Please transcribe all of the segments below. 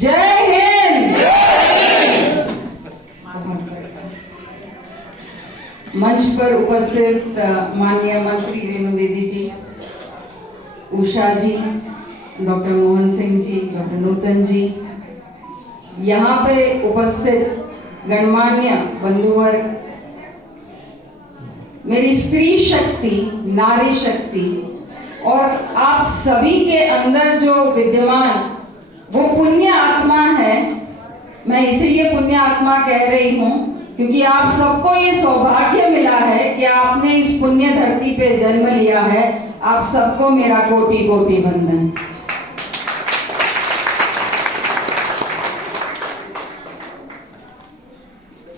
जय हिंद। मंच पर उपस्थित माननीय मंत्री रेणु देवी जी, उषा जी, डॉक्टर मोहन सिंह जी, डॉक्टर नूतन जी, यहाँ पे उपस्थित गणमान्य बंधुवर्ग, मेरी स्त्री शक्ति, नारी शक्ति और आप सभी के अंदर जो विद्यमान वो पुण्य आत्मा है। मैं इसीलिए पुण्य आत्मा कह रही हूँ क्योंकि आप सबको ये सौभाग्य मिला है कि आपने इस पुण्य धरती पे जन्म लिया है। आप सबको मेरा कोटि कोटि वंदन।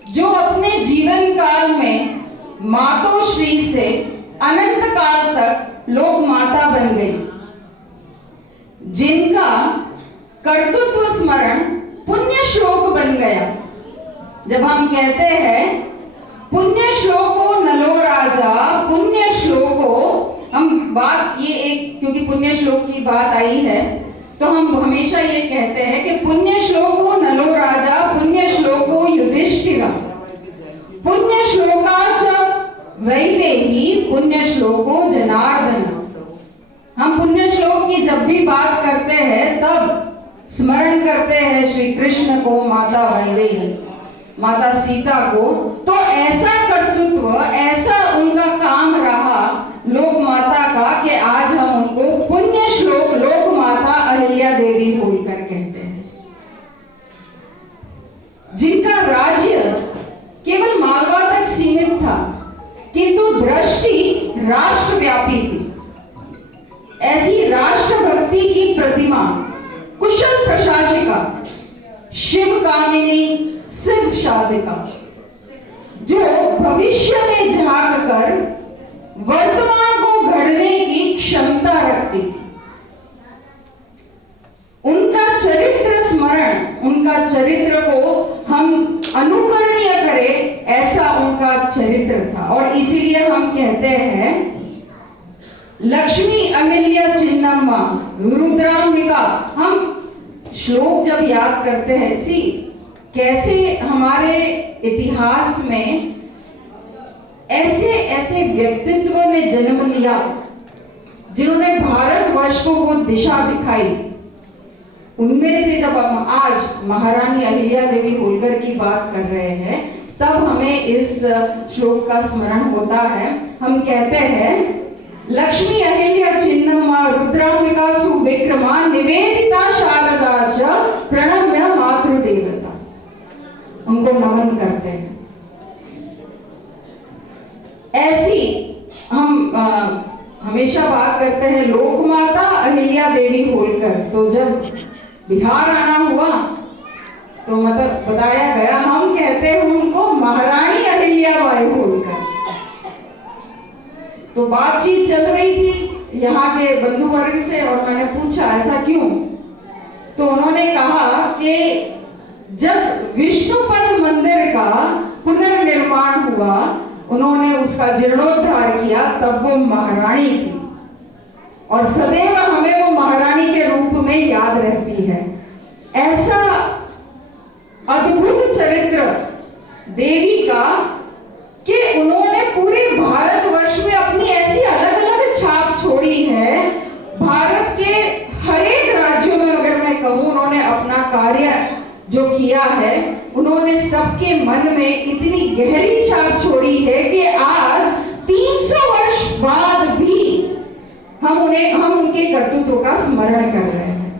जो अपने जीवन काल में मातोश्री से अनंत काल तक लोक माता बन गई, जिनका कर्तृत्व स्मरण पुण्य श्लोक बन गया। जब हम कहते हैं पुण्य श्लोको नलो राजा, पुण्य श्लोको, हम बात ये एक, क्योंकि पुण्य श्लोक की बात आई है तो हम हमेशा ये कहते हैं कि पुण्य श्लोको नलो राजा, पुण्य श्लोको युधिष्ठिरा, पुण्य श्लोकाच वैदेही, पुण्य श्लोको जनार्दन। हम पुण्य श्लोक की जब भी बात करते हैं तब स्मरण करते हैं श्री कृष्ण को, माता वैदेही, माता सीता को। तो ऐसा कर्तृत्व, ऐसा उनका काम रहा लोक माता का कि आज हम उनको पुण्य श्लोक लोक माता अहिल्या देवी बोलकर कहते हैं, जिनका राज्य केवल मालवा तक सीमित था किंतु दृष्टि राष्ट्रव्यापी थी। ऐसी राष्ट्रभक्ति की प्रतिमा, कुशल प्रशासिका, शिव कामिनी, सिद्ध साधिका, जो भविष्य में झांक कर वर्तमान को गढ़ने की क्षमता रखती थी। उनका चरित्र स्मरण, उनका चरित्र को हम अनुकरणीय करें, ऐसा उनका चरित्र था। और इसीलिए हम कहते हैं लक्ष्मी अहिल्या चिन्नम्मा रुद्रांबिका। हम श्लोक जब याद करते हैं, कैसे हमारे इतिहास में ऐसे ऐसे व्यक्तित्व ने जन्म लिया जिन्होंने भारतवर्ष को वो दिशा दिखाई। उनमें से जब हम आज महारानी अहिल्या देवी होलकर की बात कर रहे हैं तब हमें इस श्लोक का स्मरण होता है। हम कहते हैं लक्ष्मी अहिल्या चिन्नम्मा रुद्रांबिका सुविक्रमा निवेदिता शारदा च प्रणम्य मातृदेवता। उनको नमन करते हैं। ऐसी हम हमेशा बात करते हैं लोक माता अहिल्या देवी होलकर। तो जब बिहार आना हुआ तो मतलब बताया गया, हम कहते हैं उनको महारानी अहिल्याबाई होलकर। तो बातचीत चल रही थी यहाँ के बंधु वर्ग से और मैंने पूछा ऐसा क्यों? तो उन्होंने कहा कि जब विष्णुपद मंदिर का पुनर्निर्माण हुआ, उन्होंने उसका जीर्णोद्धार किया, तब वो महारानी थी और सदैव हमें वो महारानी के रूप में याद रहती है। ऐसा अद्भुत चरित्र देवी का कि उन्होंने पूरे भारतवर्ष में अपनी ऐसी अलग अलग छाप छोड़ी है। भारत के हर एक राज्यों में अगर मैं कहूँ, उन्होंने अपना कार्य जो किया है, उन्होंने सबके मन में इतनी गहरी छाप छोड़ी है कि आज 300 वर्ष बाद भी हम उनके कर्तृत्व का स्मरण कर रहे हैं।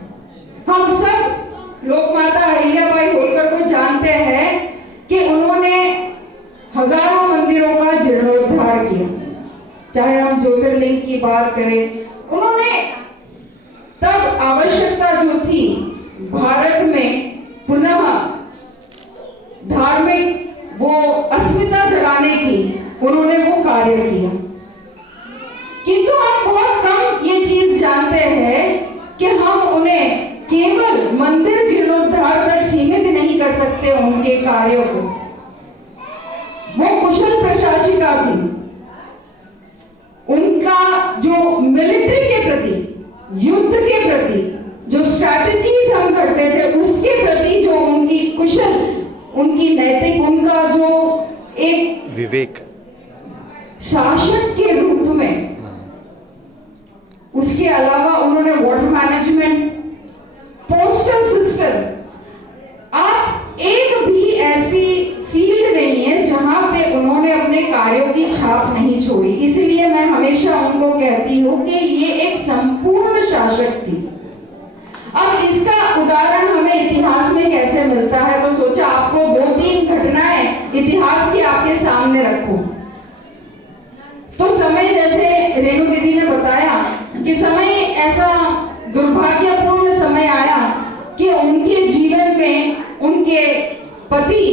हम सब लोक माता अहिल्याबाई होलकर को जानते हैं कि उन्होंने हजारों मंदिरों का जीर्णोद्धार किया। चाहे हम ज्योतिर्लिंग की बात करें, उन्होंने तब आवश्यकता जो थी भारत में पुनः धार्मिक वो अस्मिता जगाने की, उन्होंने वो कार्य किया। किंतु हम बहुत कम ये चीज जानते हैं कि हम उन्हें केवल मंदिर जीर्णोद्धार तक सीमित नहीं कर सकते उनके कार्यों को। वो कुशल प्रशासिका भी, उनका जो मिलिट्री के प्रति, युद्ध के प्रति जो स्ट्रैटेजीज हम करते थे उसके विवेक शासक के रूप में। उसके अलावा उन्होंने वाटर मैनेजमेंट, पोस्टल सिस्टम, आप एक भी ऐसी फील्ड नहीं है जहां पे उन्होंने अपने कार्यों की छाप नहीं छोड़ी। इसलिए मैं हमेशा उनको कहती हूं कि ये एक संपूर्ण शासक थी। अब इसका उदाहरण हमें इतिहास में कैसे मिलता है, तो सोचा आपको 2-3 घटनाएं इतिहास की आपके सामने रखूं। तो समय, जैसे रेणु दीदी ने बताया कि समय ऐसा दुर्भाग्यपूर्ण समय आया कि उनके जीवन में उनके पति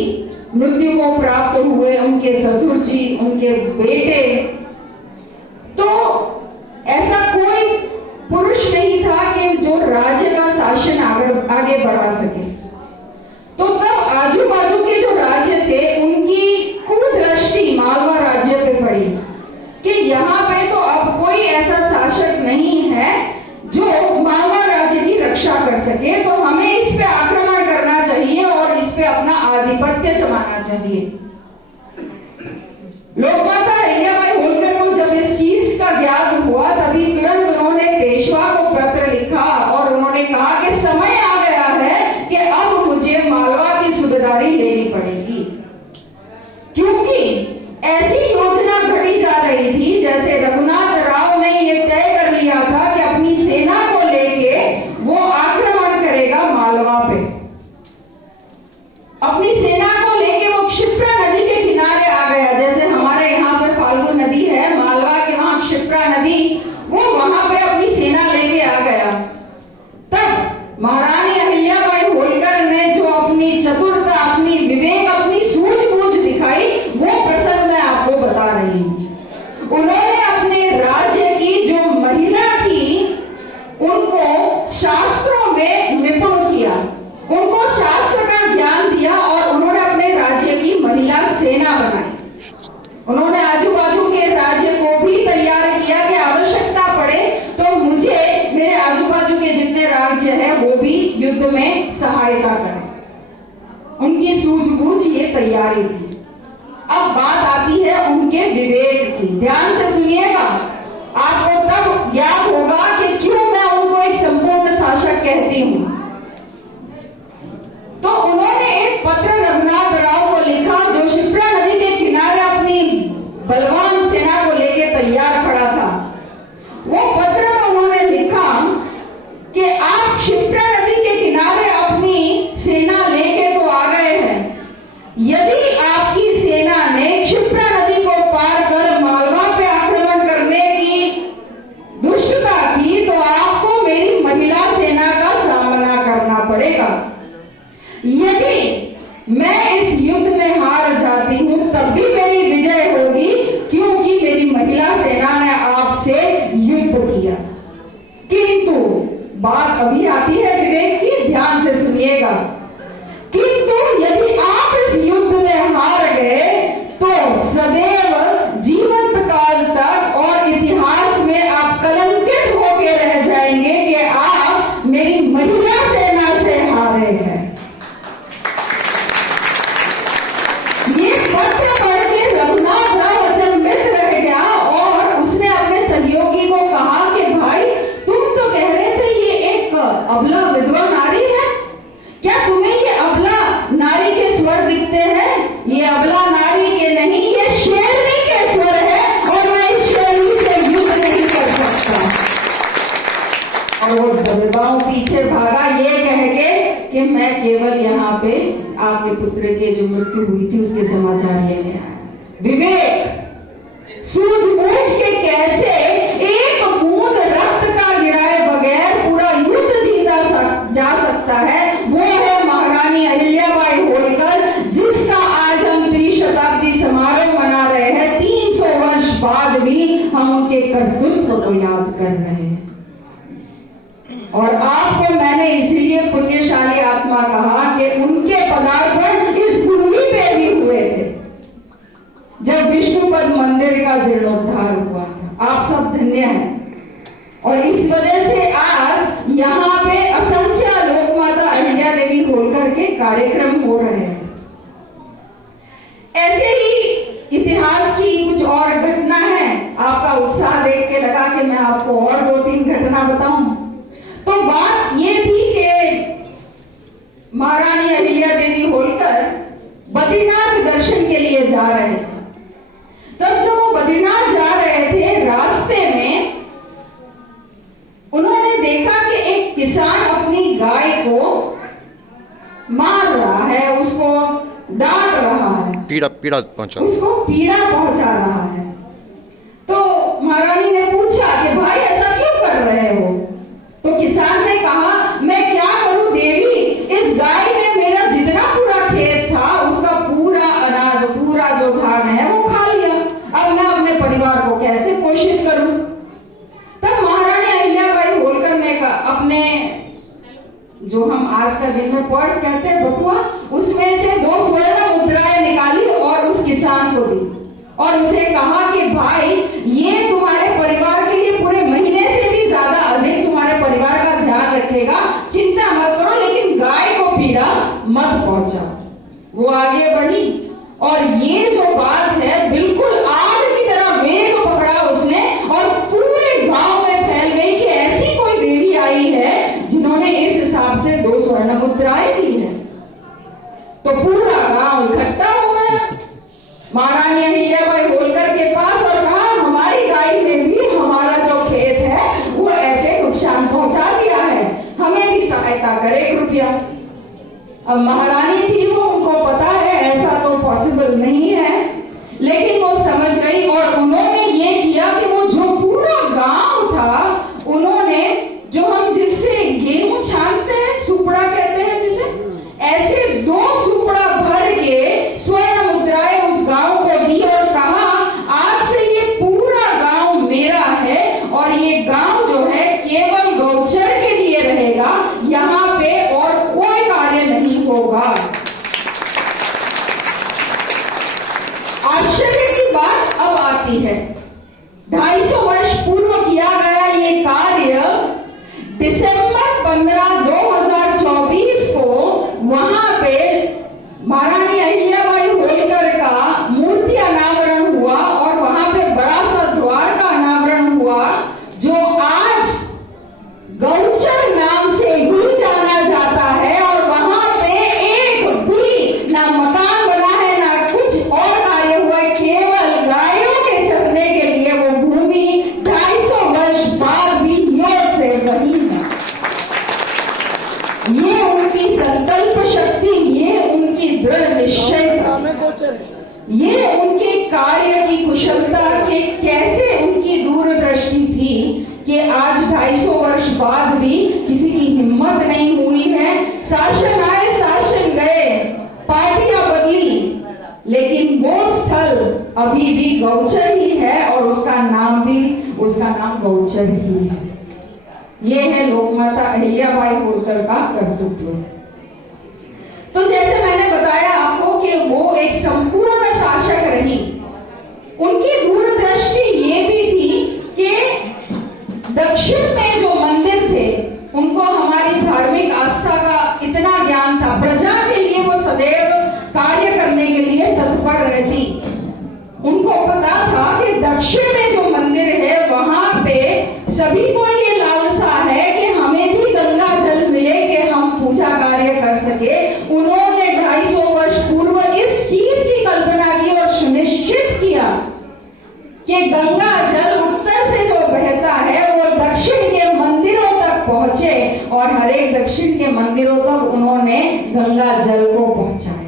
मृत्यु को प्राप्त हुए, उनके ससुर जी, उनके बेटे। तो ऐसा कोई पुरुष नहीं था कि जो राज्य का शासन आगे बढ़ा सके। तो तब आजू बाजू के जो राज्य थे उनकी कुदृष्टि मालवा राज्य पे पड़ी कि यहाँ पे तो अब कोई ऐसा शासक नहीं है जो मालवा राज्य की रक्षा कर सके, तो हमें इस पे आक्रमण करना चाहिए और इस पे अपना आधिपत्य जमाना चाहिए। लोकमाता अहिल्याबाई होलकर को जब इस चीज का ज्ञान हुआ, तभी तुरंत उन्होंने पेशवा को पत्र लिखा और उन्होंने कहा कि समय आ गया है कि अब मुझे मालवा की सूबेदारी लेनी पड़ेगी, क्योंकि ऐसी योजना घड़ी जा रही थी जैसे रघुनाथ राव ने यह तय कर लिया था कि अपनी सेना को लेके वो आक्रमण करेगा मालवा पे। अपनी सेना को लेके वो क्षिप्रा नदी के किनारे आ गया। जैसे हमारे यहाँ पे फाल्गु नदी है, मालवा के वहां क्षिप्रा नदी, वो वहां पे अपनी सेना लेके आ गया। तब महारानी अहिल्याबाई होलकर ने जो अपनी चतुरता, अपनी विवेक, अपनी सूझबूझ दिखाई, वो प्रसंग मैं आपको बता रही हूँ। उन्होंने अपने राज्य की जो महिला थी उनको शास्त्रों में निपुण किया, उनको शास्त्र का ज्ञान दिया और उन्होंने अपने राज्य की महिला सेना बनाई। उन्होंने आजू बाजू के राज्य को भी तैयार किया कि आवश्यकता पड़े तो मुझे मेरे आजू बाजू के जितने राज्य हैं वो भी युद्ध में सहायता करें। उनकी सूझबूझ ये तैयारी थी। अब बात आती है उनके विवेक की। ध्यान से सुनिएगा, आपको तब ज्ञात होगा कि क्यों मैं उनको एक संपूर्ण शासक कहती हूं। तो उन्होंने एक पत्र रघुनाथ राव को लिखा जो क्षिप्रा नदी के किनारे अपनी बलवान सेना को लेके तैयार खड़ा था। वो पत्र में उन्होंने लिखा कि आप क्षिप्रा नदी के किनारे अपनी सेना लेके तो आ गए हैं, यदि आपकी सेना ने क्षिप्रा नदी को पार कर मालवा पे आक्रमण करने की दुष्टता की तो आपको मेरी महिला सेना का सामना करना पड़ेगा। यदि मैं इस युद्ध में हार जाती हूं तब भी मेरी विजय होगी, क्योंकि मेरी महिला सेना ने आपसे युद्ध किया। किंतु बात अभी आती है विवेक की, ध्यान से सुनिएगा। किंतु यदि आप इस युद्ध में हार गए तो सदैव जीवंत काल तक और इतिहास में आप कलंकित होकर रह जाएंगे कि आप मेरी महिला सेना से हारे हैं। ये पत्र पढ़ के रघुनाथ राव अचंभित रह गया और उसने अपने सहयोगी को कहा कि भाई, तुम तो कह रहे थे ये एक अबला विधवा नारी है, क्या तुम्हें ये अबला नारी के स्वर दिखते हैं? ये अबला नारी के नहीं, ये शेरनी के स्वर है और मैं इस शेरनी से युद्ध नहीं कर सकता। और वो विधवाओं पीछे भागा ये कह के कि मैं केवल यहाँ पे आपके पुत्र के जो मृत्यु हुई थी उसके समाचार लेने आया। विवेक, सूझबूझ के कैसे एक बूंद रक्त का गिराए बगैर पूरा युद्ध जीता जा सकता है, वो है महारानी अहिल्याबाई होलकर, जिसका आज हम त्रिशताब्दी समारोह मना रहे हैं। 300 वर्ष बाद भी हम उनके कर्तृत्व को याद कर रहे हैं। और आपको मैंने इसलिए पुण्यशाली आत्मा कहा कि उनके पदार्पण इस भूमि पे भी हुए थे जब विष्णुपद मंदिर का जीर्णोद्धार हुआ था। आप सब धन्य हैं और इस वजह से आज यहाँ पे असंख्य लोकमाता अहिल्या देवी होलकर के कार्यक्रम हो रहे हैं। ऐसे ही इतिहास की कुछ और घटना है। आपका उत्साह देख के लगा कि मैं आपको और 2-3 घटना बताऊं। तो बात ये थी कि महारानी अहिल्या देवी होलकर बद्रीनाथ दर्शन के लिए जा रहे थे। तब जब वो बद्रीनाथ जा रहे थे, रास्ते में उन्होंने देखा कि एक किसान अपनी गाय को मार रहा है, उसको डांट रहा है, पीड़ा पहुंचा, उसको पीड़ा पहुंचा रहा है। तो महारानी ने पूछा कि भाई ऐसा क्यों कर रहे हो? तो किसान ने कहा, मैं क्या करूं देवी, इस गाय ने मेरा जितना पूरा खेत था उसका पूरा अनाज, पूरा जो धान है वो खा लिया। अब मैं अपने परिवार को कैसे पोषित करूं? तब महारानी अहिल्याबाई होलकर ने अपने, जो हम आज का दिन में पर्स कहते हैं, बटुआ, उसमें से 2 स्वर्ण मुद्राएं निकाली और उस किसान को दी और उसे कहा कि भाई ये तुम्हारे परिवार के लिए पूरे महीने से भी ज्यादा अधिक तुम्हारे परिवार का ध्यान रखेगा, चिंता मत करो, लेकिन गाय को पीड़ा मत पहुंचाओ। वो आगे बढ़ी और ये जो बात है बिल्कुल आग की तरह वेग पकड़ा उसने और पूरे गांव में फैल गई कि ऐसी कोई देवी आई है जिन्होंने इस हिसाब से 2 स्वर्ण मुद्राएं दी है। तो पूरा गांव इकट्ठा हो गया महारानी अहिल्याबाई होलकर के पास और कहा, हमारी गाय ने भी हमारा जो खेत है वो ऐसे नुकसान पहुंचा दिया है, हमें भी सहायता करे कृपया। अब महारानी थी वो, उनको पता है ऐसा तो पॉसिबल नहीं है, लेकिन वो समझ गई और उन्होंने ये किया कि वो जो पूरा गांव था, उन्होंने जो हम जिससे गेहूं छानते हैं, सुपड़ा कहते हैं जिसे, ऐसे 2 सुपड़ा भर के स्वर्ण मुद्राएं उस गांव को दी और कहा, आज से ये पूरा गांव मेरा है और ये गांव जो है केवल गौचर के लिए रहेगा, यहाँ पे और कोई कार्य नहीं होगा। आश्चर्य की बात अब आती है, 250 वर्ष पूर्व किया गया ये कार्य दिसंबर 15, 2024 को वहां पे महारानी अहिल्याबाई होलकर का मूर्ति अनावरण हुआ और वहां पे बड़ा सा द्वार का अनावरण हुआ, जो आज गौचर नाम से ही जाना जाता है। और वहां पे एक भी ना मकान बना है ना कुछ और कार्य हुआ है, केवल गायों के चरने के लिए वो भूमि 250 वर्ष बाद भी योग से वही है। ये उनकी संकल्प शक्ति, ये उनकी दृढ़ निश्चयता, ये उनके कार्य की कुशलता के कैसे उनकी दूरदृष्टि थी कि आज 250 वर्ष बाद भी किसी की हिम्मत नहीं हुई है। शासन आए, शासन गए, पार्टियां बदली, लेकिन वो स्थल अभी भी गौचर ही है और उसका नाम गौचर ही है। ये है लोकमाता अहिल्याबाई होलकर का कर्तृत्व। तो जैसे मैंने बताया आपको कि वो एक संपूर्ण शासक रही, उनकी दूरदृष्टि ये भी थी कि दक्षिण में जो मंदिर थे उनको हमारी धार्मिक आस्था का इतना ज्ञान था, प्रजा के लिए वो सदैव कार्य करने के लिए तत्पर रहती। उनको पता था कि दक्षिण में जो मंदिर है वहां पे सभी को ये लालसा है कि हमें भी गंगा जल मिले कि हम पूजा कार्य कर सके। उन्होंने 250 वर्ष पूर्व इस चीज की कल्पना की और सुनिश्चित किया कि गंगा जल उत्तर से जो बहता है वो दक्षिण के मंदिरों तक पहुंचे और हर एक दक्षिण के मंदिरों तक उन्होंने गंगा जल को पहुंचाया।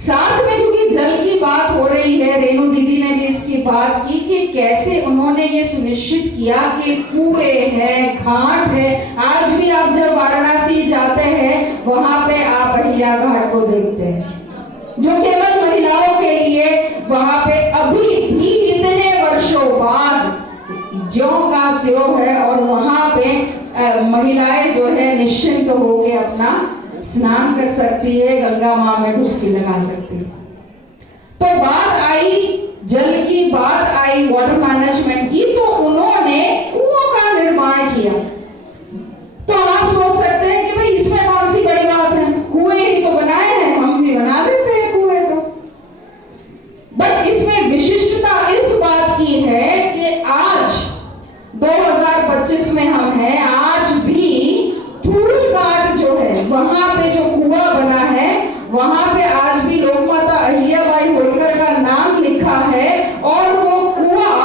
साथ में क्योंकि जल की बात हो रही है, रेणु दीदी ने भी इसकी बात की कि कैसे उन्होंने ये सुनिश्चित किया कि कुएं हैं, घाट है। आज भी आप जब वाराणसी जाते हैं वहां पे आप अहिल्या घाट को देखते हैं, जो केवल महिलाओं के लिए वहां पे अभी भी इतने वर्षों बाद ज्यों का त्यों है और वहां पे महिलाएं जो है निश्चिंत होकर अपना स्नान कर सकती है, गंगा मां में डुबकी लगा सकती है। तो बात आई जल की, बात आई वाटर मैनेजमेंट की, तो उन्होंने कुओं का निर्माण किया। तो आप सोच सकते हैं कि भाई इसमें कौन सी बड़ी बात है, कुएं ही तो बनाए हैं, हम भी बना देते हैं कुएं। तो वहां पे जो कुआं बना है वहां पे आज भी लोकमाता अहिल्याबाई होलकर का नाम लिखा है और वो कुआं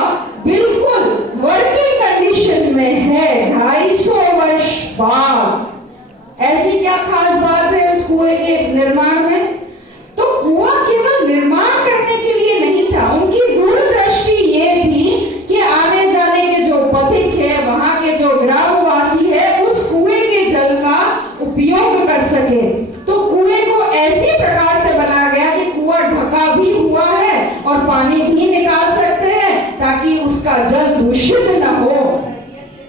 बिल्कुल वर्किंग कंडीशन में है 250 वर्ष बाद। ऐसी क्या खास बात है उस कुएं के निर्माण में? तो कुआं केवल निर्माण करने के लिए नहीं था, उनकी दूरदृष्टि ये थी कि आने जाने के जो पथिक है, वहां के जो ग्रामवासी है, उस कुएं के जल का उपयोग कर सके। तो कुएं को ऐसी प्रकार से बनाया गया कि कुआं ढका भी हुआ है और पानी भी निकाल सकते हैं ताकि उसका जल दूषित न हो।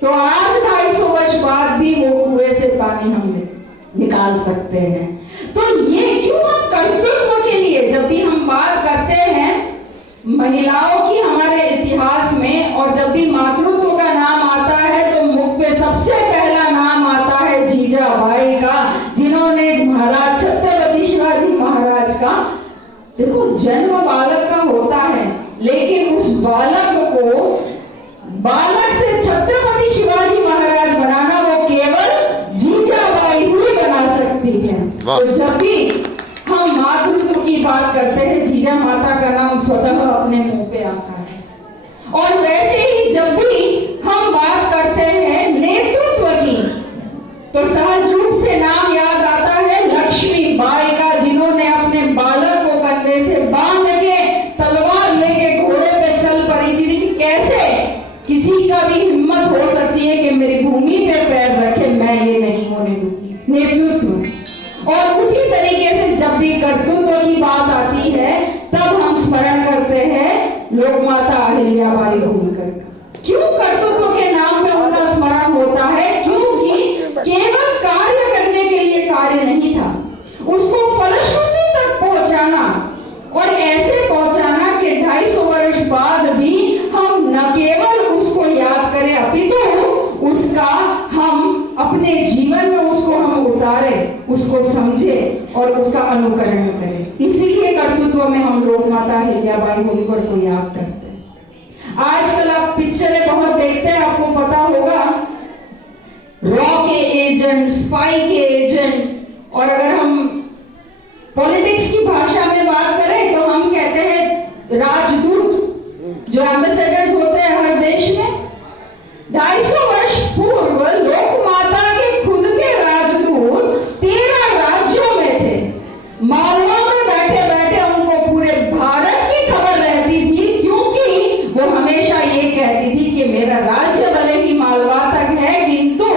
तो आज 250 वर्ष बाद भी वो कुएं से पानी हम निकाल सकते हैं। तो ये क्यों हम कर्तृत्व के लिए जब भी हम बात करते हैं महिलाओं की हमारे इतिहास में, और जब भी मातृत्व का नाम आता है तो मुख पे सबसे पहला नाम आता है जीजाबाई का, जिन्होंने महाराज छत्रपति शिवाजी महाराज का, देखो जन्म बालक का होता है लेकिन उस बालक से छत्रपति शिवाजी महाराज बनाना वो केवल जीजाबाई ही बना सकती है। तो जब भी हम मातृत्व की बात करते हैं, जीजा माता का नाम स्वतः अपने मुंह पे आता है। और वैसे ही जब भी हम बात करते हैं नेतृत्व की, तो सहज रूप से नाम याद आता है लक्ष्मीबाई का, जिन्होंने अपने बालक को कंधे से बांध के तलवार लेके घोड़े पे चल पड़ी थी कि कैसे किसी का भी हिम्मत हो सकती है कि मेरी भूमि पे पैर रखे, मैं ये नहीं होने दूंगी। नेतृत्व। और उसी तरीके से जब भी कर्तृत्व की बात आती है तब हम स्मरण करते हैं लोकमाता अहिल्याबाई होलकर का। क्यों कर्तृत्व के नाम पे उनका स्मरण होता है? क्योंकि केवल कार्य करने के लिए कार्य नहीं था, उसको फलश्रुति तक पहुंचाना और ऐसे पहुंचाना कि 250 वर्ष बाद भी हम न केवल उसको याद करें अपितु उसका हम अपने जीवन में उसको हम उतारे, उसको समझे और उसका अनुकरण करें। इसीलिए कर्तृत्व में हम लोग माता अहिल्याबाई होलकर को याद करते हैं। आजकल आप पिक्चरें बहुत देखते हैं, आपको पता होगा रॉ के एजेंट, स्पाई के एजेंट, और अगर हम पॉलिटिक्स की भाषा में बात करें तो हम कहते हैं राजदूत, जो एम्बेसडर्स होते हैं हर देश में। 250 वर्ष पूर्व लोकमाता के खुद के राजदूत 13 राज्यों में थे। मालवा में बैठे बैठे उनको पूरे भारत की खबर रहती थी, क्योंकि वो हमेशा ये कहती थी कि मेरा राज्य भले ही मालवा तक है किंतु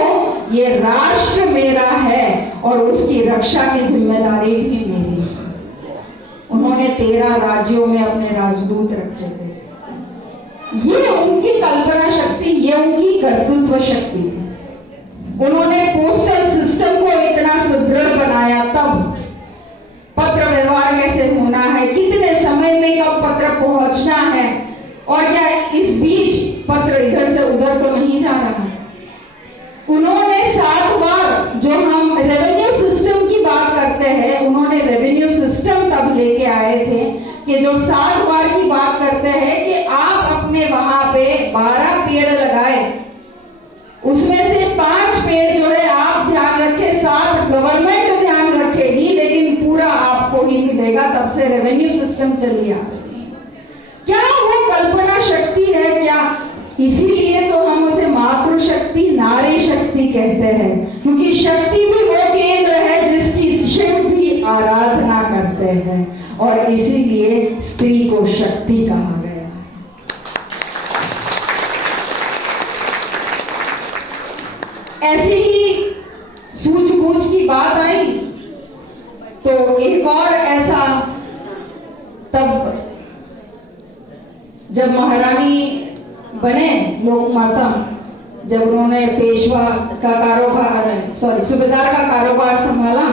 ये राष्ट्र मेरा है और उसकी रक्षा की जिम्मेदारी भी मेरी है। उन्होंने 13 राज्यों में अपने राजदूत रखे थे। ये उनकी कल्पना शक्ति, ये उनकी कर्तृत्व शक्ति थी। उन्होंने पोस्टल सिस्टम को इतना सुदृढ़ बनाया, तब पत्र व्यवहार कैसे होना है, कितने समय में कब पत्र पहुंचना है, और क्या इस बीच पत्र इधर से उधर तो नहीं जा रहा। उन्होंने 7 बार, जो हम रेवेन्यू सिस्टम की बात करते हैं, उन्होंने रेवेन्यू सिस्टम तब लेके आए थे कि जो 7 बार की बात करते हैं कि आप अपने वहां पे 12 पेड़ लगाए, उसमें से 5 पेड़ जो है आप ध्यान रखें, 7 गवर्नमेंट ध्यान रखेगी, लेकिन पूरा आपको ही मिलेगा। तब से रेवेन्यू सिस्टम चलिए। क्या वो कल्पना शक्ति है क्या? इसीलिए तो हम उसे मातृशक्ति, नारी शक्ति कहते हैं, क्योंकि शक्ति भी वो केंद्र है जिसकी शिव भी आराधना करते हैं, और इसीलिए स्त्री को शक्ति कहा गया है। ऐसी ही सूझबूझ की बात आई तो एक और ऐसा, तब जब महारानी बने लोकमाता, जब उन्होंने पेशवा का कारोबार, सूबेदार का कारोबार संभाला,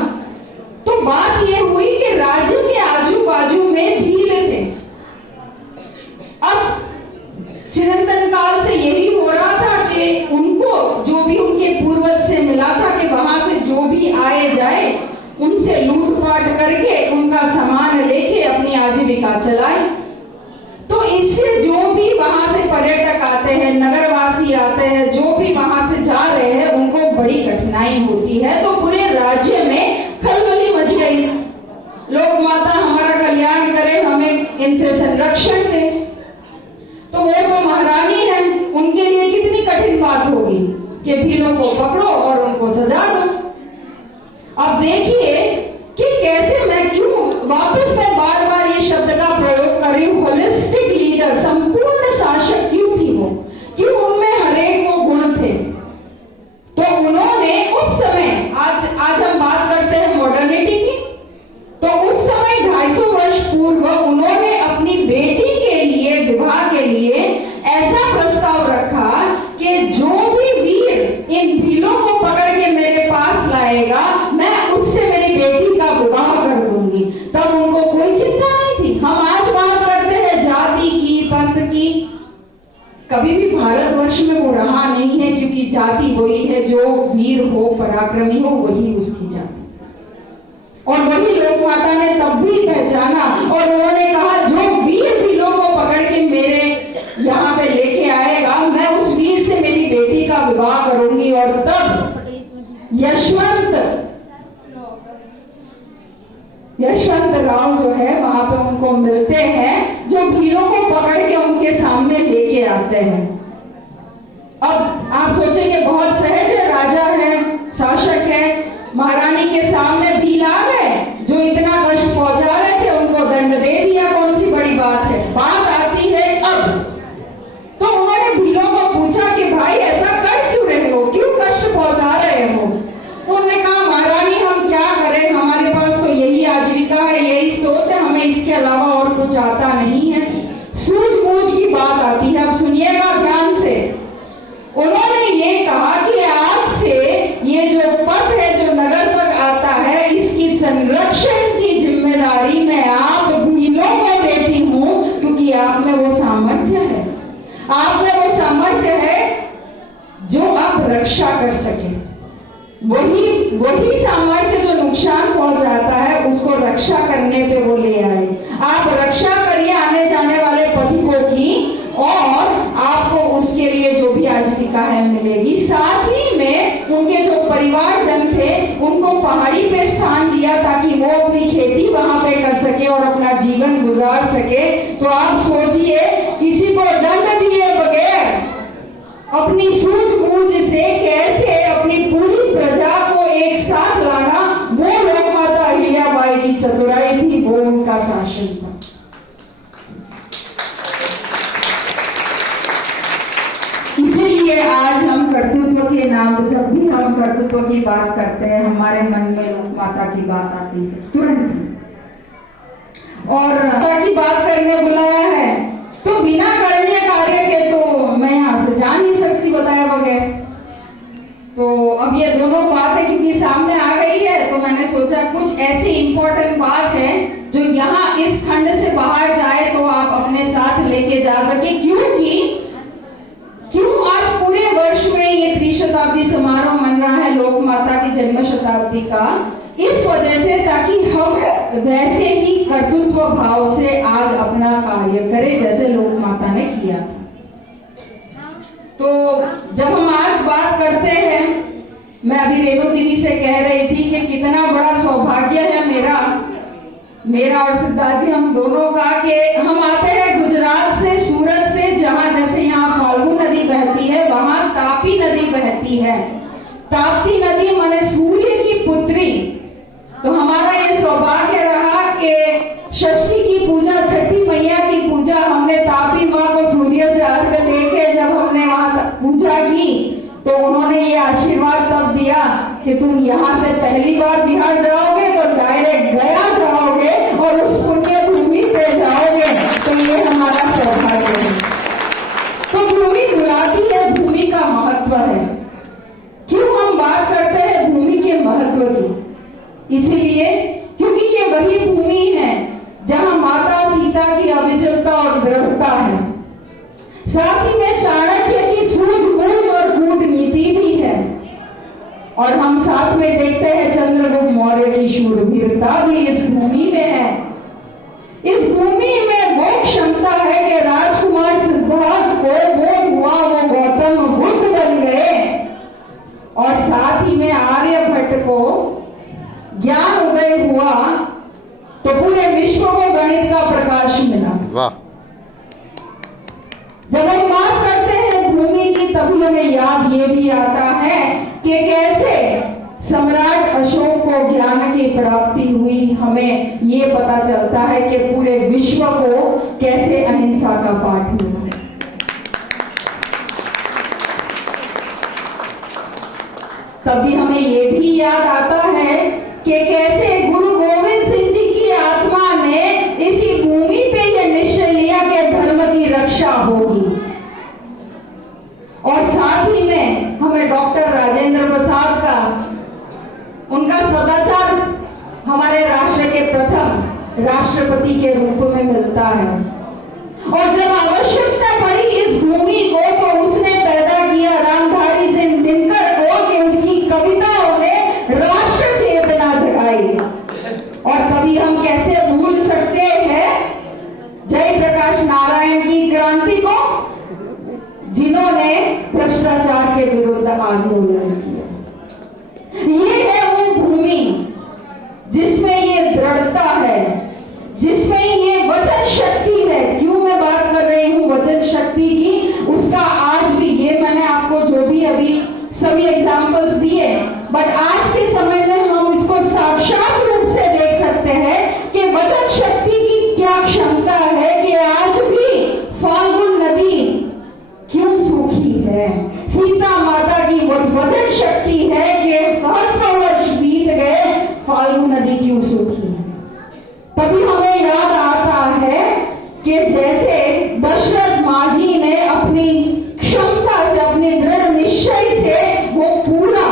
तो बात ये हुई कि राज्य के आजू बाजू में भील थे। अब चिरंतन काल से यही हो रहा था कि उनको जो भी उनके पूर्वज से मिला था कि वहां से जो भी आए जाए उनसे लूटपाट करके उनका सामान लेके अपनी आजीविका चलाए। तो इससे जो भी वहां से पर्यटक आते हैं, नगरवासी आते हैं, जो भी वहां से जा रहे हैं, उनको बड़ी कठिनाई होती है। तो पूरे राज्य में इनसे संरक्षण दे। तो वो तो महारानी है, उनके लिए कितनी कठिन बात होगी कि भीलों को पकड़ो और उनको सजा दो। अब देखिए कि कैसे मैं क्यों वापस मैं बार बार ये शब्द का प्रयोग कर रही हूं, होलिस्टिक लीडर, संपूर्ण शासक क्यों थी वो, क्यों उनमें हरेक वो गुण थे। तो उन्होंने उस समय, आज हम बात करते हैं मॉडर्निटी की, तो उस समय 250 वर्ष पूर्व उन्होंने अपनी बेटी के लिए, विवाह के लिए ऐसा प्रस्ताव रखा कि जो भी वीर इन भीलों को पकड़ के मेरे पास लाएगा, मैं उससे मेरी बेटी का विवाह कर दूंगी। तब उनको कोई चिंता नहीं थी। हम आज बात करते हैं जाति की, पंथ की, कभी भी भारतवर्ष में वो रहा नहीं है, क्योंकि जाति वही है, जो वीर हो, पराक्रमी हो, वही उसकी जाति। और वही लोक माता ने तब भी पहचाना और उन्होंने कहा जो वीर भीलों को पकड़ के मेरे यहाँ पे लेके आएगा, मैं उस वीर से मेरी बेटी का विवाह करूंगी। और तब यशवंत राव जो है वहां पे उनको मिलते हैं, जो भीलों को पकड़ के उनके सामने लेके आते हैं। अब आप सोचेंगे बहुत सहज है, राजा है, शासक है, महारानी के सामने भील आ गए जो इतना कष्ट पहुंचा रहे थे, उनको दंड दे दिया, कौन सी बड़ी बात है। बात आती है अब, तो उन्होंने भीलों को पूछा कि भाई ऐसा कर क्यों रहे हो, क्यों कष्ट पहुंचा रहे हो। उन्होंने कहा महारानी हम क्या करें, हमारे पास तो यही आजीविका है, यही स्रोत है, हमें इसके अलावा और कुछ आता नहीं है। सूझबूझ की बात आती है। अब सुनिएगा ध्यान से। उन्होंने ये कहा कि आज से ये जो पथ है जो नगर तक आता है, इसकी संरक्षण की जिम्मेदारी मैं आप भीलों को देती हूँ, क्योंकि आप में वो सामर्थ्य है, आप में वो सामर्थ्य है जो आप रक्षा कर सके। वही सामर्थ्य जो नुकसान पहुंचाता है, उसको रक्षा करने पे वो ले आए। आप रक्षा करिए आने जाने वाले पथिकों की, और आपको उसके लिए जो भी आजीविका है मिलेगी। साथ ही में उनके जो परिवारजन थे, उनको पहाड़ी पे स्थान दिया ताकि वो अपनी खेती वहां पे कर सके और अपना जीवन गुजार सके। तो आप सोचिए, किसी को दंड दिए बगैर अपनी सूझबूझ से कैसे अपनी पूरी प्रजा को एक साथ लाना, वो लोक माता अहिल्याबाई की चतुराई थी, वो उनका शासन था। इसीलिए आज हम कर्तृत्व के नाम, जब भी हम कर्तृत्व की बात करते हैं, हमारे मन में लोक माता की बात आती है तुरंत। और माता की बात करने बुलाया है, तो बिना करने कार्य के तो मैं यहाँ से जा नहीं सकती बताए बगैर। तो अब ये दोनों बातें क्योंकि सामने आ गई है, तो मैंने सोचा कुछ ऐसी इंपॉर्टेंट बात है जो यहाँ इस खंड से बाहर जाए तो आप अपने साथ लेके जा सके। क्यों आज पूरे वर्ष में ये त्रिशताब्दी समारोह मन रहा है लोक माता की जन्म शताब्दी का, इस वजह से ताकि हम वैसे ही कर्तृत्व भाव से आज अपना कार्य करें जैसे लोक माता ने किया। तो जब हम आज बात करते हैं, मैं अभी रेणु दीदी से कह रही थी कि कितना बड़ा सौभाग्य है मेरा और सिद्धार्थ जी हम दोनों का, कि हम आते हैं गुजरात से, सूरत से, जहां जैसे यहाँ फाल्गु नदी बहती है, वहां तापी नदी बहती है। ताप्ती नदी माने सूर्य की पुत्री। तो हमारा ये सौभाग्य रहा कि षष्ठी की पूजा, छठी मैया की पूजा, हमने तापी माँ को सूर्य से अर्घ देके जब हमने वहां पूजा की, तो उन्होंने ये आशीर्वाद तब दिया कि तुम यहाँ से पहली बार बिहार जाओगे तो डायरेक्ट गया जाओगे और उस पुण्य भूमि पे जाओगे। तो ये हमारा सौभाग्य है। तो भूमि बुलाती है, भूमि का महत्व है। क्यों हम बात करते हैं भूमि के महत्व की? इसीलिए क्योंकि ये वही भूमि है जहां माता सीता की अविचलता और दृढ़ता है, साथ ही में चाणक्य की सूझबूझ और कूटनीति भी है, और हम साथ में देखते हैं चंद्रगुप्त मौर्य की शूरवीरता भी इस भूमि में है। इस भूमि में वो क्षमता है कि राजकुमार सिद्धार्थ को बोध हुआ, वो गौतम बुद्ध बन गए, और साथ ही में आर्यभट्ट को ज्ञान उदय हुआ तो पूरे विश्व को गणित का प्रकाश मिला। वाह। जब हम बात करते हैं भूमि की, तभी हमें याद ये भी आता है कि कैसे सम्राट अशोक को ज्ञान की प्राप्ति हुई। हमें ये पता चलता है कि पूरे विश्व को कैसे अहिंसा का पाठ मिला। तभी हमें ये भी याद आता है कि कैसे गुरु गोविंद सिंह जी की आत्मा ने इसी भूमि पे यह निश्चय लिया कि धर्म की रक्षा होगी। और साथ ही में हमें डॉक्टर राजेंद्र प्रसाद का, उनका सदाचार हमारे राष्ट्र के प्रथम राष्ट्रपति के रूप में मिलता है। और जब आवश्यकता पड़ी इस भूमि को, तो उसने पैदा किया रामधारी सिंह दिनकर को कि उसकी कविताओं ने राष्ट्र चेतना जगाई। और कभी हम कैसे भूल सकते हैं जयप्रकाश नारायण की क्रांति को, जिन्होंने भ्रष्टाचार के विरुद्ध आंदोलन किया। ये है वो भूमि जिसमें ये दृढ़ता है, जिसमें ये वचन शक्ति है। क्यों मैं बात कर रही हूं वचन शक्ति की, उसका आज भी, ये मैंने आपको जो भी अभी सभी एग्जाम्पल्स दिए, बट आज के समय में हम इसको साक्षात रूप से देख सकते हैं कि वचन शक्ति की क्या क्षमता है कि आज भी फाल्गुन नदी क्यों सूखी है। सीता माता की वचन शक्ति है कि सहस्त्र वर्ष बीत गए, फाल्गुन नदी क्यों सूखी है। तभी हमें याद आता है कि जैसे दशरथ मांझी ने अपनी क्षमता से, अपने दृढ़ निश्चय से वो पूरा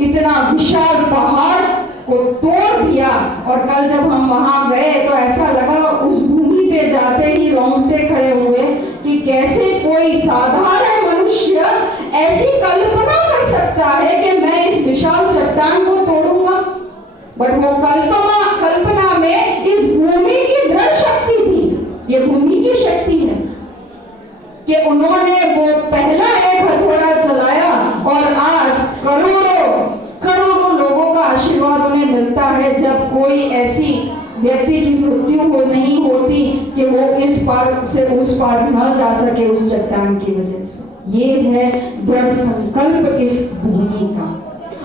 इतना विशाल पहाड़ को तोड़ दिया। और कल जब हम वहां गए तो ऐसा लगा, उस भूमि पे जाते ही रोंगटे खड़े हुए कि कैसे कोई साधारण मनुष्य ऐसी कल्पना कर सकता है कि मैं इस विशाल चट्टान को तोड़ूंगा। बट वो कल्पना में इस भूमि की दृढ़ शक्ति थी। ये भूमि की शक्ति है कि उन्होंने वो पहला एक हथौड़ा चलाया और आज करोड़ों लोगों का आशीर्वाद उन्हें मिलता है। जब कोई ऐसी व्यक्ति की मृत्यु नहीं होती कि वो इस पार से उस पार न जा सके उस चट्टान की वजह से। ये है दृढ़ संकल्प इस भूमि का।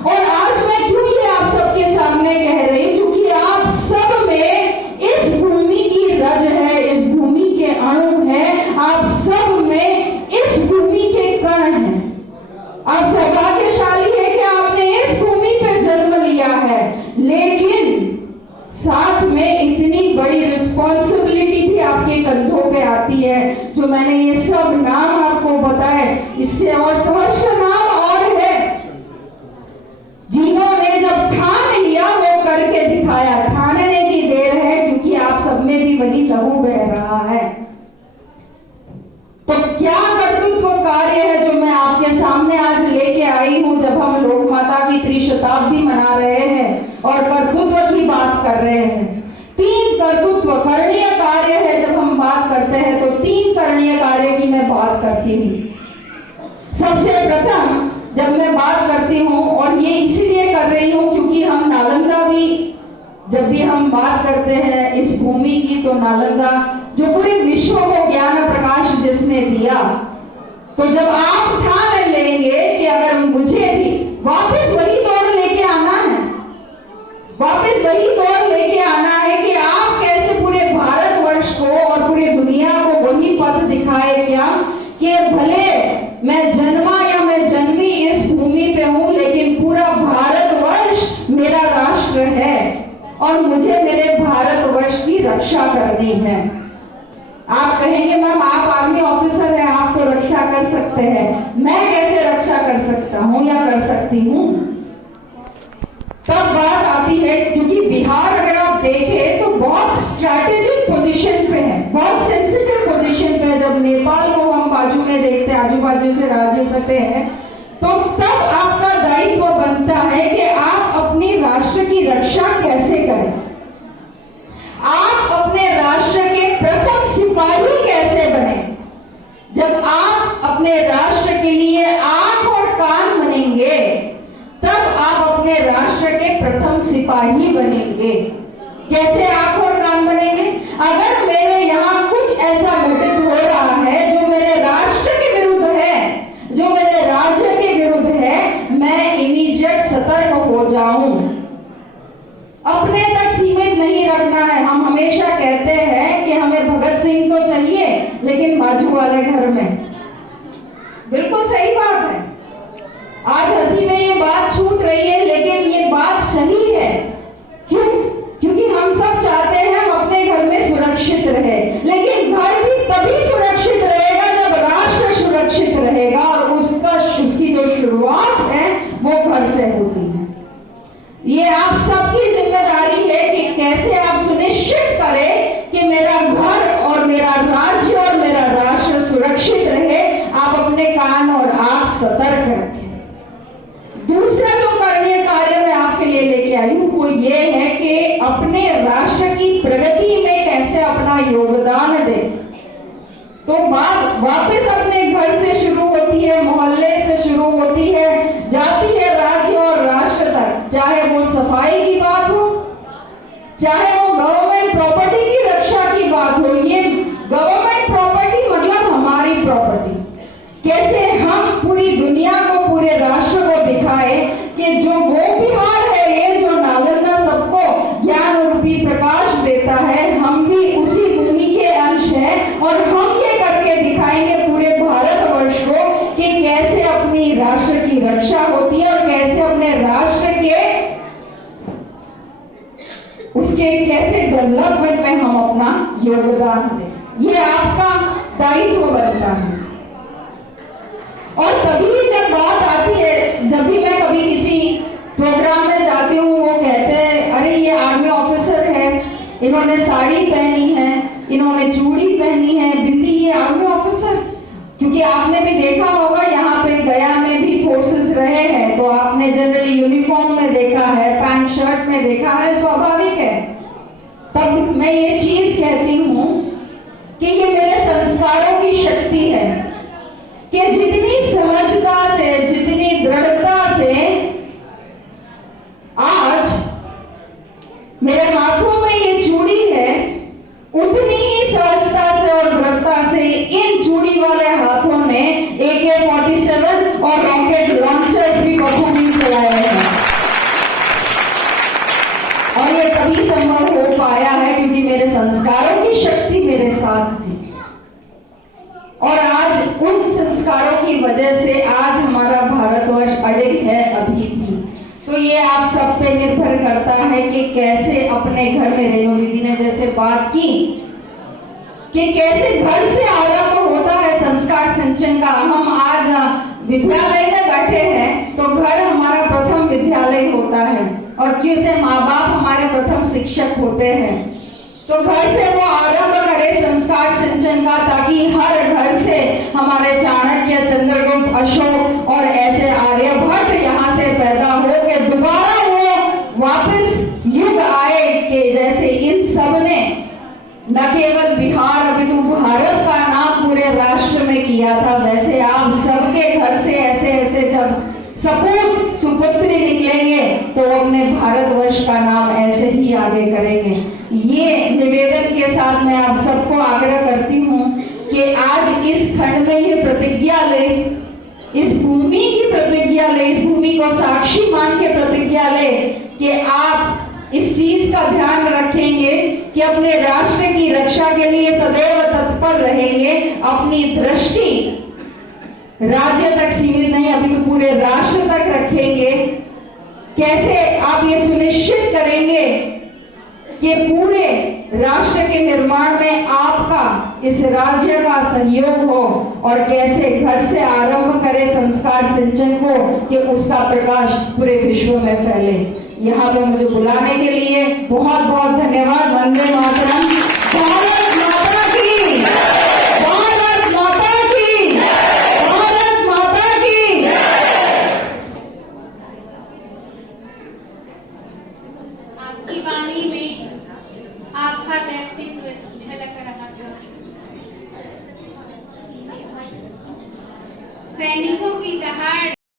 और आज मैं क्यों ये आप सबके सामने कह रही हूं, क्योंकि आप सब में इस भूमि की रज है, इस भूमि के अणु है, आप सब में इस भूमि के कण हैं। आप सौभाग्यशाली है कि आपने इस भूमि पे जन्म लिया है, लेकिन साथ में इतनी बड़ी रिस्पॉन्सिबिलिटी भी आपके कंधों पे आती है। जो मैंने ये सब नाम आपको बताए, इससे और सहस्त्र नाम और है जिन्होंने जब ठान लिया वो करके दिखाया। ठानने की देर है, क्योंकि आप सब में भी वही लहू बह रहा है। तो क्या कर्तृत्व कार्य है जो मैं आपके सामने आज लेके आई हूं, जब हम लोक माता की त्रिशताब्दी मना रहे हैं और कर्तृत्व की बात कर रहे हैं। 3 कर्तृत्व करणीय कार्य है। जब हम बात करते हैं तो 3 करणीय कार्य की मैं बात करती हूँ। सबसे प्रथम जब मैं बात करती हूँ, और ये इसीलिए कर रही हूँ क्योंकि हम नालंदा भी, जब भी हम बात करते हैं इस भूमि की, तो नालंदा जो पूरे विश्व को ज्ञान प्रकाश जिसने दिया, तो जब आप ठान लेंगे कि अगर मुझे भी वापस वही दौड़ लेके आना है, वापस वही दौड़ लेके आना है कि आप कैसे पूरे भारतवर्ष को और पूरी दुनिया को वही पथ दिखाए क्या कि भले मैं जन्मा या मैं जन्मी इस भूमि पे हूं, लेकिन पूरा भारतवर्ष मेरा राष्ट्र है और मुझे मेरे भारतवर्ष की रक्षा करनी है। आप कहेंगे मैम आप आर्मी ऑफिसर हैं, आप तो रक्षा कर सकते हैं, मैं कैसे रक्षा कर सकता हूं या कर सकती हूं? तब बात आती है, क्योंकि बिहार अगर आप देखें तो बहुत स्ट्रैटेजिक पोजीशन पे है, बहुत सेंसिटिव पोजीशन पे है। जब नेपाल को हम बाजू में देखते हैं, आजू बाजू से राज्य सटे हैं, तो तब आपका दायित्व बनता है कि आप अपने राष्ट्र की रक्षा कैसे करें, आप अपने राष्ट्र के प्रथम सिपाही कैसे बने। जब आप अपने राष्ट्र के लिए आंख और कान बनेंगे, तब आप अपने राष्ट्र के प्रथम सिपाही बनेंगे। कैसे आंख और कान बनेंगे। अगर मेरे यहाँ कुछ ऐसा घटित हो रहा है जो मेरे राष्ट्र के विरुद्ध है, जो मेरे राज्य के विरुद्ध है, मैं इमीडिएट सतर्क हो जाऊं। अपने तक सीमित नहीं रखना है। हम हमेशा कहते हैं कि हमें भगत सिंह तो चाहिए लेकिन बाजू वाले घर में। बिल्कुल सही बात है। आज हंसी में ये बात छूट रही है लेकिन ये बात सही है। क्यों? क्योंकि हम सब चाहते हैं हम अपने घर में सुरक्षित रहे, लेकिन घर भी तभी सुरक्षित रहेगा जब राष्ट्र सुरक्षित रहेगा, और उसकी जो शुरुआत है वो घर से होती है। ये आप सबकी जिम्मेदारी है कि कैसे आप सुनिश्चित करें कि मेरा घर और मेरा राज्य और मेरा राष्ट्र सुरक्षित रहे। आप अपने कान और आंख सतर्क रखें। दूसरा जो करणीय कार्य मैं आपके लिए लेके आई हूं वो ये है कि अपने राष्ट्र की प्रगति में कैसे अपना योगदान दे। तो बात वापस अपने घर से शुरू होती है, मोहल्ले से शुरू होती है, जाती है राज्य और राष्ट्र तक। चाहे वो सफाई की बात हो, चाहे वो गवर्नमेंट प्रॉपर्टी की रक्षा की बात हो। ये गवर्नमेंट प्रॉपर्टी मतलब हमारी प्रॉपर्टी। कैसे हम पूरी दुनिया को, पूरे राष्ट्र को दिखाए कि जो वो बिहार है, ये जो नालंदा सबको ज्ञान रूपी प्रकाश देता है, हम भी उसी भूमि के अंश हैं। और हम ये करके दिखाएंगे पूरे भारतवर्ष को कि कैसे अपनी राष्ट्र की रक्षा होती है और कैसे अपने राष्ट्र के उसके कैसे डेवलपमेंट में हम अपना योगदान दें। ये आपका दायित्व बनता है। और तभी जब बात आती है, जब भी मैं कभी किसी प्रोग्राम में जाती हूँ, वो कहते हैं अरे ये आर्मी ऑफिसर है, इन्होंने साड़ी पहनी है, इन्होंने चूड़ी पहनी है, बिंदी, ये आर्मी ऑफिसर। क्योंकि आपने भी देखा होगा यहाँ पे गया में भी फोर्सेस रहे हैं, तो आपने जनरली यूनिफॉर्म में देखा है, पैंट शर्ट में देखा है, स्वाभाविक है। तब मैं ये चीज कहती हूँ कि ये मेरे संस्कारों की शक्ति है कि जितनी सहजता से, जितनी दृढ़ता से आज मेरे हाथों में ये चूड़ी है, उतनी ही सहजता से और दृढ़ता से इन चूड़ी वाले हाथों ने AK-47 और रॉकेट लॉन्चर्स भी बखूबी चलाए हैं। और ये तभी संभव हो पाया है क्योंकि मेरे संस्कारों की शक्ति मेरे साथ थी। और आज उन संस्कारों की वजह से आज हमारा भारतवर्ष अडिग है अभी भी। तो ये आप सब पे निर्भर करता है कि कैसे अपने घर में, रेणु दीदी ने जैसे बात की कि कैसे घर से आरंभ होता है संस्कार सिंचन का। हम आज विद्यालय में बैठे हैं तो घर हमारा प्रथम विद्यालय होता है, और कैसे माँ बाप हमारे प्रथम शिक्षक होते हैं। तो घर से वो आरंभ करे संस्कार सिंचन का, ताकि हर घर से हमारे चाणक्य, चंद्रगुप्त, अशोक और ऐसे आर्यभट्ट यहाँ से पैदा हो के दोबारा वो वापस युग आए कि जैसे इन सब ने न केवल बिहार अपितु भारत का नाम पूरे राष्ट्र में किया था, वैसे आप सबके घर से ऐसे ऐसे जब सपूत सुपुत्री निकलेंगे तो अपने भारतवर्ष का नाम ऐसे ही आगे करेंगे। ये निवेदन के साथ मैं आप सबको आग्रह करती हूँ कि आज इस खंड में ये प्रतिज्ञा ले, इस भूमि की प्रतिज्ञा ले, इस भूमि को साक्षी मान के प्रतिज्ञा ले कि आप इस चीज का ध्यान रखेंगे कि अपने राष्ट्र की रक्षा के लिए सदैव तत्पर रहेंगे। अपनी दृष्टि राज्य तक सीमित नहीं, अभी तो पूरे राष्ट्र तक रखेंगे। कैसे आप ये सुनिश्चित करेंगे कि पूरे राष्ट्र के निर्माण में आपका, इस राज्य का सहयोग हो, और कैसे घर से आरंभ करें संस्कार सिंचन को कि उसका प्रकाश पूरे विश्व में फैले। यहाँ पे मुझे बुलाने के लिए बहुत बहुत धन्यवाद। वंदे मातरम। भारत माता की, भारत माता की, भारत माता की। आपकी वाणी में आपका व्यक्तित्व झलक रहा था। सैनिकों की दहाड़